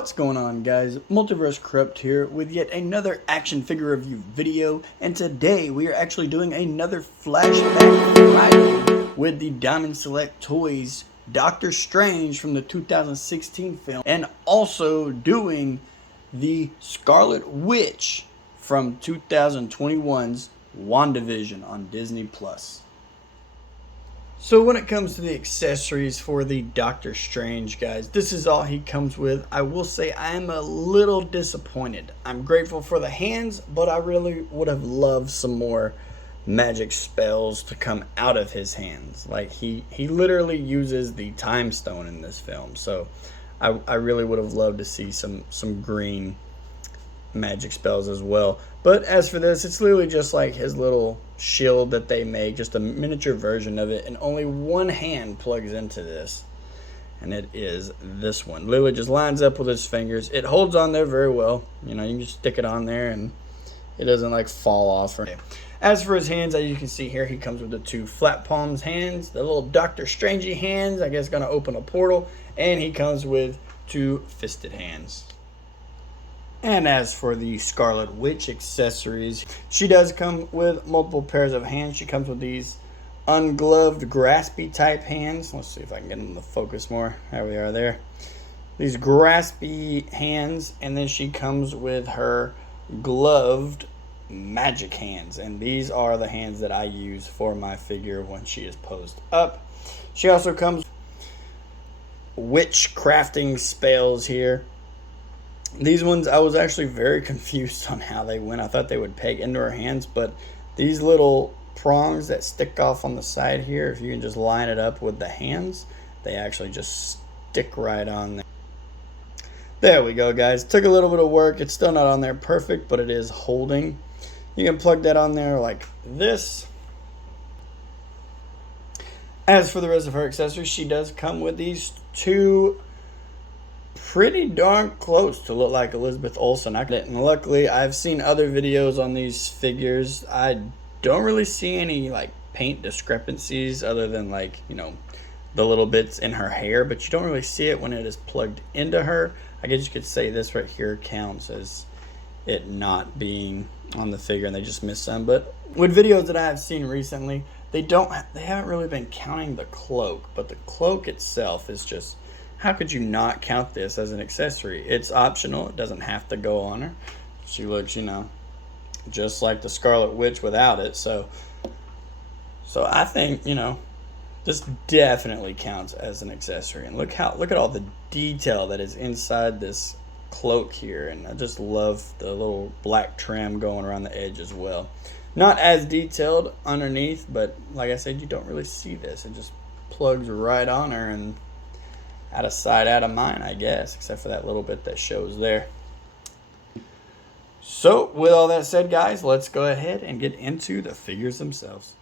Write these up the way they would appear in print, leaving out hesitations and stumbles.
What's going on, guys? Multiverse Corrupt here with yet another action figure review video, and today we are actually doing another Flashback Friday with the Diamond Select Toys Doctor Strange from the 2016 film, and also doing the Scarlet Witch from 2021's WandaVision on Disney+. So when it comes to the accessories for the Doctor Strange, guys, this is all he comes with. I will say I am a little disappointed. I'm grateful for the hands, but I really would have loved some more magic spells to come out of his hands. Like he literally uses the time stone in this film. So I really would have loved to see some green magic spells as well. But as for this, it's literally just like his little shield that they make, just a miniature version of it, and only one hand plugs into this, and it is this one. Literally just lines up with his fingers. It holds on there very well. You know, you can just stick it on there and it doesn't like fall off. As for his hands, as you can see here, he comes with the two flat palms hands, the little Doctor Strangey hands, I guess gonna open a portal, and he comes with two fisted hands. And as for the Scarlet Witch accessories, she does come with multiple pairs of hands. She comes with these ungloved, graspy type hands. Let's see if I can get them to focus more. There we are there. These graspy hands, and then she comes with her gloved magic hands. And these are the hands that I use for my figure when she is posed up. She also comes with witch crafting spells here. These ones, I was actually very confused on how they went. I thought they would peg into her hands, but these little prongs that stick off on the side here, if you can just line it up with the hands, they actually just stick right on there. There we go, guys. Took a little bit of work. It's still not on there perfect, but it is holding. You can plug that on there like this. As for the rest of her accessories, she does come with these two pretty darn close to look like Elizabeth Olsen. And luckily, I've seen other videos on these figures. I don't really see any like paint discrepancies other than like, you know, the little bits in her hair, but you don't really see it when it is plugged into her. I guess you could say this right here counts as it not being on the figure and they just missed some. But with videos that I have seen recently, they haven't really been counting the cloak, but the cloak itself is just, how could you not count this as an accessory? It's optional. It doesn't have to go on her. She looks, you know, just like the Scarlet Witch without it. So I think, you know, this definitely counts as an accessory. And look at all the detail that is inside this cloak here. And I just love the little black trim going around the edge as well. Not as detailed underneath, but like I said, you don't really see this. It just plugs right on her and out of sight, out of mind, I guess, except for that little bit that shows there. So, with all that said, guys, let's go ahead and get into the figures themselves.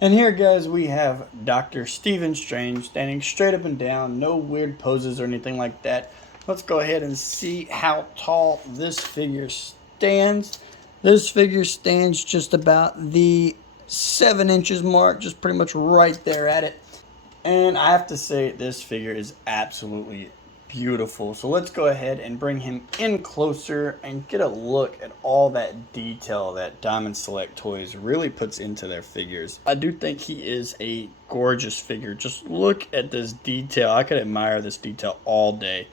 And here, guys, we have Dr. Stephen Strange standing straight up and down, no weird poses or anything like that. Let's go ahead and see how tall this figure stands. This figure stands just about the 7 inches mark, just pretty much right there at it. And I have to say, this figure is absolutely beautiful. So let's go ahead and bring him in closer and get a look at all that detail that Diamond Select Toys really puts into their figures. I do think he is a gorgeous figure. Just look at this detail. I could admire this detail all day.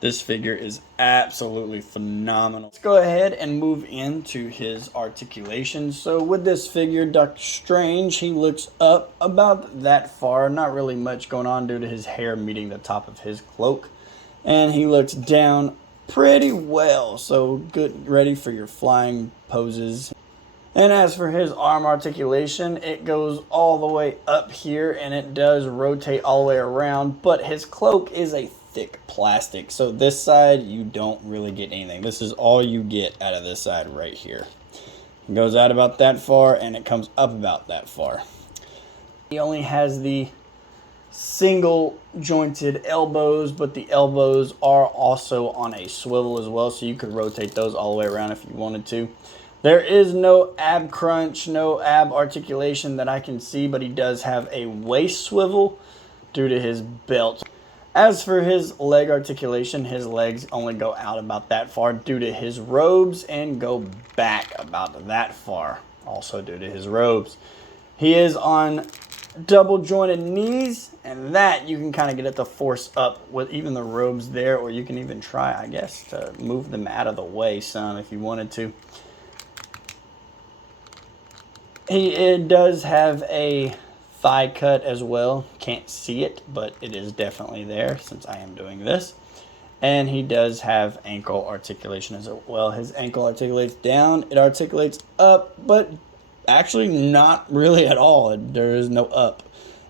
This figure is absolutely phenomenal. Let's go ahead and move into his articulation. So with this figure, Doctor Strange, he looks up about that far. Not really much going on due to his hair meeting the top of his cloak. And he looks down pretty well. So good, ready for your flying poses. And as for his arm articulation, it goes all the way up here and it does rotate all the way around. But his cloak is a thick plastic, so this side you don't really get anything. This is all you get out of this side right here. It goes out about that far and it comes up about that far. He only has the single jointed elbows, but the elbows are also on a swivel as well, so you could rotate those all the way around if you wanted to. There is no ab crunch, no ab articulation that I can see, but he does have a waist swivel due to his belt. As for his leg articulation, his legs only go out about that far due to his robes and go back about that far, also due to his robes. He is on double jointed knees, and that you can kind of get it to force up with even the robes there, or you can even try, I guess, to move them out of the way some if you wanted to. It does have a thigh cut as well. Can't see it, but it is definitely there since I am doing this. And he does have ankle articulation as well. His ankle articulates down, it articulates up, but actually not really at all. There is no up.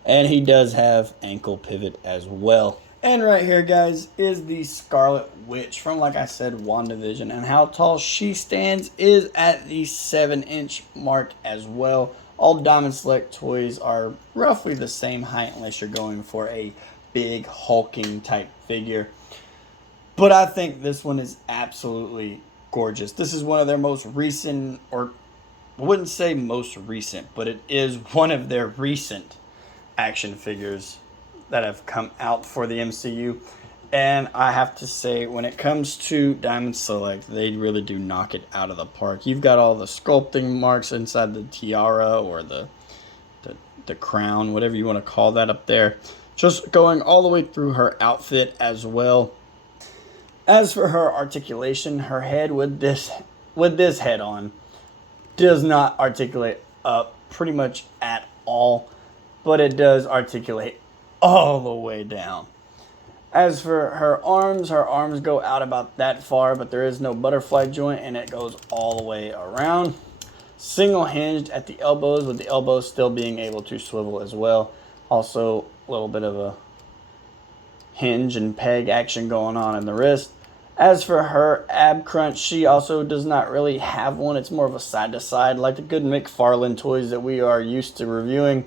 And he does have ankle pivot as well. And right here, guys, is the Scarlet Witch from, like I said, WandaVision. And how tall she stands is at the 7-inch mark as well. All Diamond Select toys are roughly the same height unless you're going for a big hulking type figure. But I think this one is absolutely gorgeous. This is one of their most recent, or I wouldn't say most recent, but it is one of their recent action figures that have come out for the MCU. And I have to say, when it comes to Diamond Select, they really do knock it out of the park. You've got all the sculpting marks inside the tiara or the crown, whatever you want to call that up there. Just going all the way through her outfit as well. As for her articulation, her head with this head on does not articulate up pretty much at all, but it does articulate all the way down. As for her arms go out about that far, but there is no butterfly joint and it goes all the way around. Single hinged at the elbows, with the elbows still being able to swivel as well. Also a little bit of a hinge and peg action going on in the wrist. As for her ab crunch, she also does not really have one. It's more of a side to side, like the good McFarlane toys that we are used to reviewing.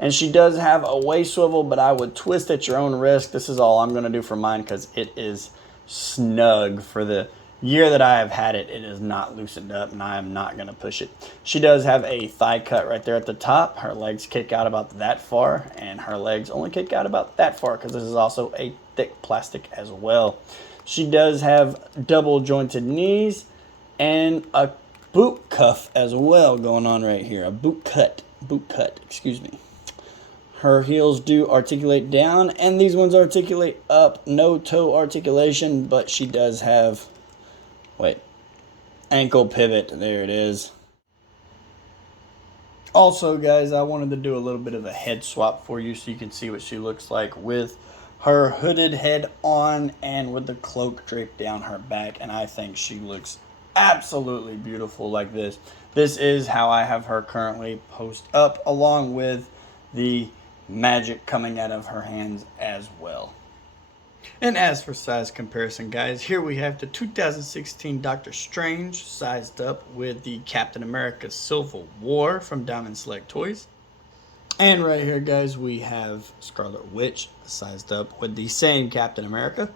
And she does have a waist swivel, but I would twist at your own risk. This is all I'm going to do for mine because it is snug. For the year that I have had it, it is not loosened up, and I am not going to push it. She does have a thigh cut right there at the top. Her legs kick out about that far, and her legs only kick out about that far because this is also a thick plastic as well. She does have double jointed knees and a boot cuff as well going on right here. A boot cut, excuse me. Her heels do articulate down, and these ones articulate up. No toe articulation, but she does have, ankle pivot. There it is. Also, guys, I wanted to do a little bit of a head swap for you so you can see what she looks like with her hooded head on and with the cloak draped down her back, and I think she looks absolutely beautiful like this. This is how I have her currently posed up, along with the magic coming out of her hands as well. And as for size comparison, guys, here we have the 2016 Doctor Strange sized up with the Captain America Civil War from Diamond Select Toys. And right here, guys, we have Scarlet Witch sized up with the same Captain America.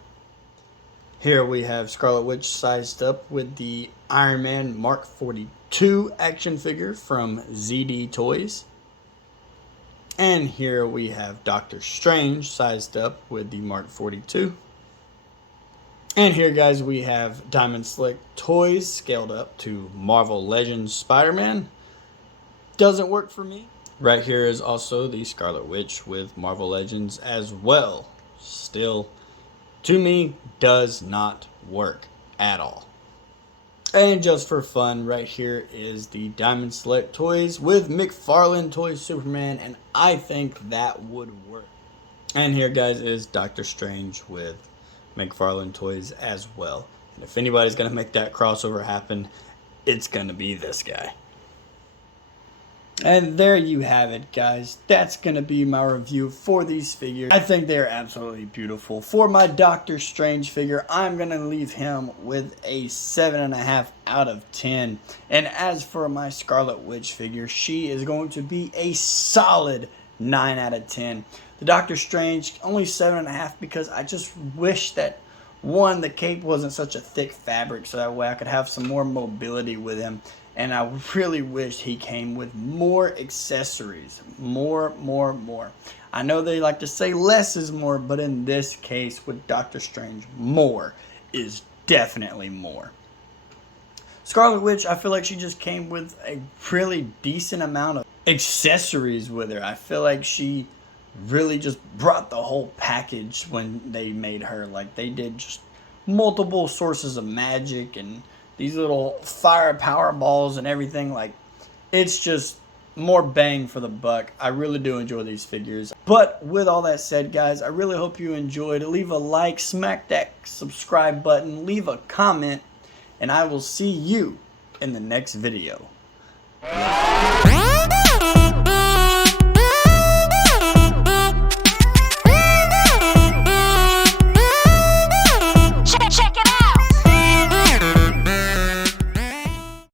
Here we have Scarlet Witch sized up with the Iron Man Mark 42 action figure from ZD Toys. And here we have Doctor Strange sized up with the Mark 42. And here, guys, we have Diamond Select Toys scaled up to Marvel Legends Spider-Man. Doesn't work for me. Right here is also the Scarlet Witch with Marvel Legends as well. Still, to me, does not work at all. And just for fun, right here is the Diamond Select Toys with McFarlane Toys Superman, and I think that would work. And here, guys, is Doctor Strange with McFarlane Toys as well. And if anybody's going to make that crossover happen, it's going to be this guy. And there you have it, guys. That's going to be my review for these figures. I think they're absolutely beautiful. For my Doctor Strange figure, I'm going to leave him with a 7.5 out of 10. And as for my Scarlet Witch figure, she is going to be a solid 9 out of 10. The Doctor Strange, only 7.5 because I just wish that, one, the cape wasn't such a thick fabric so that way I could have some more mobility with him. And I really wish he came with more accessories. More. I know they like to say less is more, but in this case with Doctor Strange, more is definitely more. Scarlet Witch, I feel like she just came with a really decent amount of accessories with her. I feel like she really just brought the whole package when they made her. Like, they did just multiple sources of magic and these little fire power balls and everything. Like, it's just more bang for the buck. I really do enjoy these figures. But with all that said, guys, I really hope you enjoyed. Leave a like, smack that subscribe button, leave a comment, and I will see you in the next video.